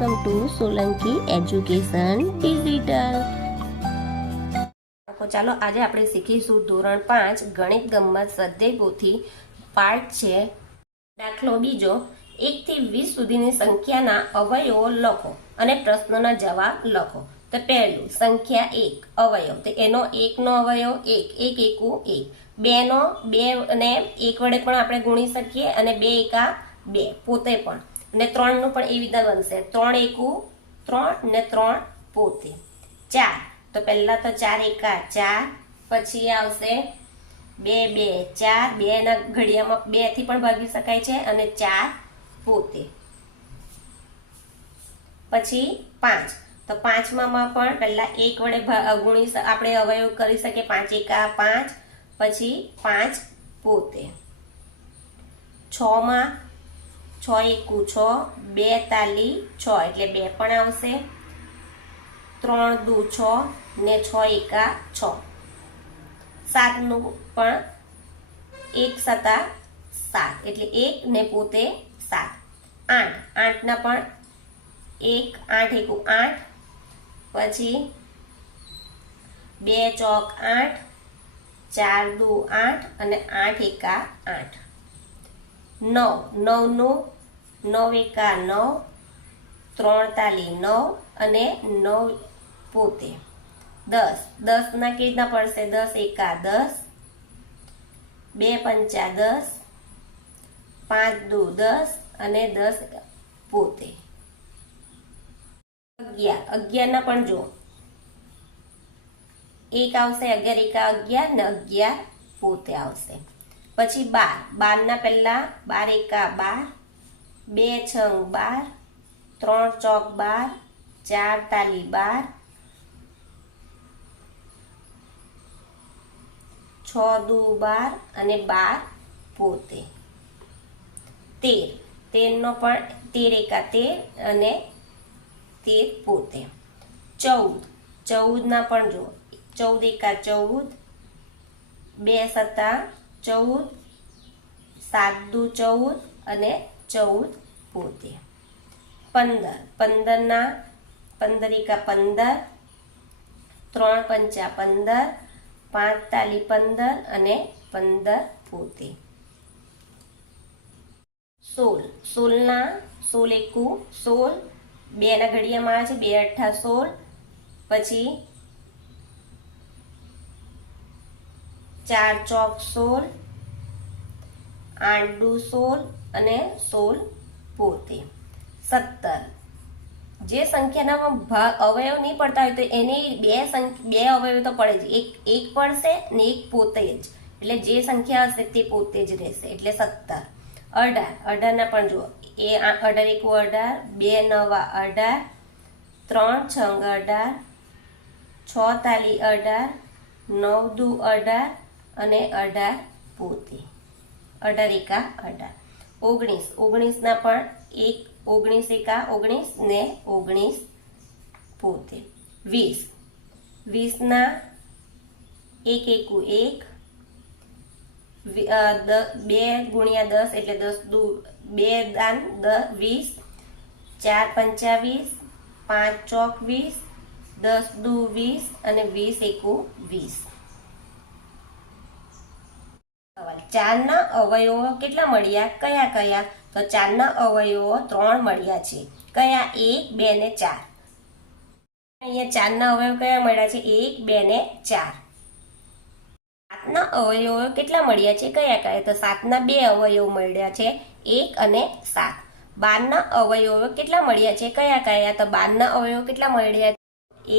Welcome to Solanki education digital. તો ચાલો આજે આપણે શીખીશું ધોરણ 5 ગણિત ગમ્મત સ્વાધ્યાય પોથી પાર્ટ છે દાખલો બીજો 1 થી 20 સુધીની સંખ્યાના અવયવો લખો અને પ્રશ્નોના જવાબ લખો। તો પહેલું સંખ્યા 1 અવયવ, તો એનો 1 નો અવયવ 1, 1 એકુ 1, 2 નો 2 ને 1 વડે પણ આપણે ગુણી શકીએ અને 2 એકા 2 પોતે પણ, અને 3 નું પણ એવી રીતના બનશે 3 એકુ 3 ને 3 પોતે। 4 તો પહેલા તો 4 એકા 4, પછી આવશે 2 2 4, 2 ના ઘડિયામાં 2 થી પણ ભાગી શકાય છે અને 4 પોતે। પછી 5 તો 5 માં પણ પહેલા 1 વડે ગુણી આપણે અવયવ કરી શકીએ, 5 એકા 5, પછી 5 પોતે। 6 માં 6 એકુ 6, 2 તાલી 6 એટલે 2 પણ આવશે, 3 દુ 6 ને 6 એકા 6। 7 નું પણ 1 સતા 7 એટલે 1 ને પોતે 7। 8, 8 ના પણ 1, 8 એકુ 8, પછી 2 ચોક 8, 4 દુ 8 અને 8 એકા 8। 9, 9 નું 9 એકા 9, 3 તાલી 9 અને 9 પોતે। 10, 10 ના કેવી રીતના પડશે, 10 એકા 10, 2 પંચા 10, 5 દુ 10 અને 10 પોતે। 11, 11 ના પણ જો 1 આવશે, 11 એકા 11 ને 11 પોતે આવશે। પછી 12, 12 ના પહેલા 12 એકા 12, 2 છંગ 12, 3 ચોક 12, 4 તાલી 12, 6 દુ 12 અને 12 પોતે। 13, 13 નો પણ 13 એકા 13 અને 13 પોતે। 14, 14 ના પણ જો 14 એકા 14, 2 સતા 14, 7 દુ 14 અને 14 પોતે। 15, 15 ના 15 એકા 15, 3 પંચા 15, 5 તાલી 15 અને 15 પોતે। 16, 16 ના 16 એકુ 16, 2 ના ઘડિયામાં આવે છે 2 અઠ્ઠા 16, પછી 4 ચોક 16, 8 દુ 16 અને 16 પોતે। 17, જે સંખ્યાના અવયવ નહીં પડતા હોય તો એની બે અવયવ તો પડે જ, એક પડશે ને એક પોતે જ, એટલે જે સંખ્યા હશે તે પોતે જ રહેશે એટલે 17। 18, 18 ના પણ જુઓ 18 એકુ 18, 2 નવા 18, 3 છંગ 18, 6 તાલી 18, 9 દુ 18 અને 18 પોતે। 18 એકા 18। 19, 19 ના પણ 19 એકા 19 ને 19 પોતે। 20, 20 ના 1 એકુ 1, 2 ગુણ્યા 10 એટલે 10 દુ 2 દાન 20, 4 પંચા 20, 5 ચોક 20, 10 દુ 20 અને 20 એકુ 20। 4 ના અવયવો કેટલા મળ્યા, કયા કયા, તો 4 ના અવયવો 3 મળ્યા છે, કયા 1, 2 ને 4। અહીંયા 4 ના અવયવ કયા મળ્યા છે, 1, 2 ને 4। 7 ના અવયવો કેટલા મળ્યા છે, કયા કયા, તો 7 ના 2 અવયવ મળ્યા છે, 1 અને 7। 12 ના અવયવો કેટલા મળ્યા છે, કયા કયા, તો 12 ના અવયવો કેટલા મળ્યા,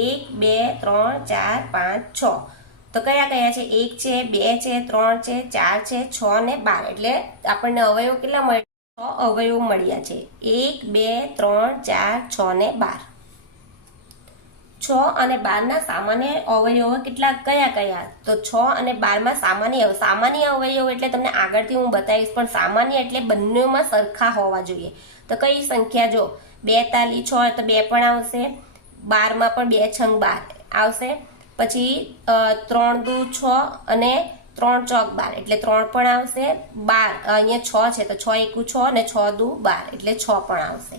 1 2 3 4 5 6, તો કયા કયા છે, 1 છે, 2 છે, 3 છે, 4 છે, 6 ને 12, એટલે આપણને અવયવ કેટલા મળ્યા, 6 અવયવ મળ્યા છે, 1 2 3 4 6 ને 12। 6 અને 12 ના સામાન્ય અવયવો કેટલા કયા કયા, તો 6 અને 12 માં સામાન્ય અવયવ એટલે તમને આગળથી હું બતાવીશ, પણ સામાન્ય એટલે બંનેમાં સરખા હોવા જોઈએ। તો કઈ સંખ્યા જો 2 તાલી 6 તો 2 પણ આવશે, 12 માં પણ 2 છંગ 12 આવશે, પછી 3 દુ 6 અને 3 ચોક 12 એટલે 3 પણ આવશે, 12 અહીંયા 6 છે તો 6 એકુ 6 અને 6 દુ 12 એટલે 6 પણ આવશે।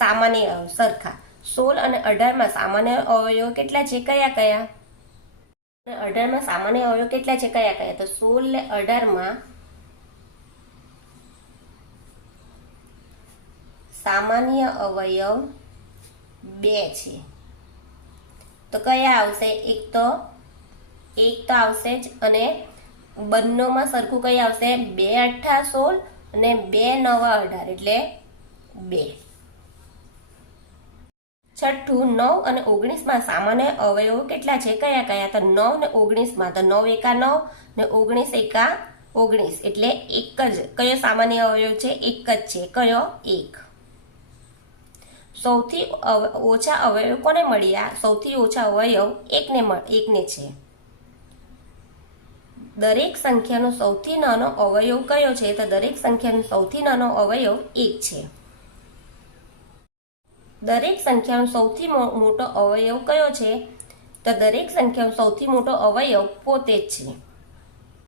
સામાન્ય સરખા 16 અને 18માં સામાન્ય અવયવો કેટલા છે? કયા કયા? 18માં સામાન્ય અવયવ કેટલા છે? કયા કયા? તો 16 ને 18માં સામાન્ય અવયવ 2 છે. તો કયા આવશે? એક તો આવશે જ, અને બંનેમાં સરખું કયા આવશે? 2 8 16 અને 2 9 18 એટલે 2. છઠ્ઠું 9 અને 19માં સામાન્ય અવયવો કેટલા છે? કયા કયા? તો 9 ને 19માં તો 9 એકા 9 ને 19 એકા 19 એટલે એક જ. કયો સામાન્ય અવયવ છે? એક જ છે. કયો? 1. સૌથી ઓછા અવયવ કોને મળ્યા? સૌથી ઓછા અવયવ એકને છે. દરેક સંખ્યાનો સૌથી નાનો અવયવ કયો છે? તો દરેક સંખ્યાનો સૌથી નાનો અવયવ 1 છે. દરેક સંખ્યાનો સૌથી મોટો અવયવ કયો છે? તો દરેક સંખ્યાનો સૌથી મોટો અવયવ પોતે જ છે.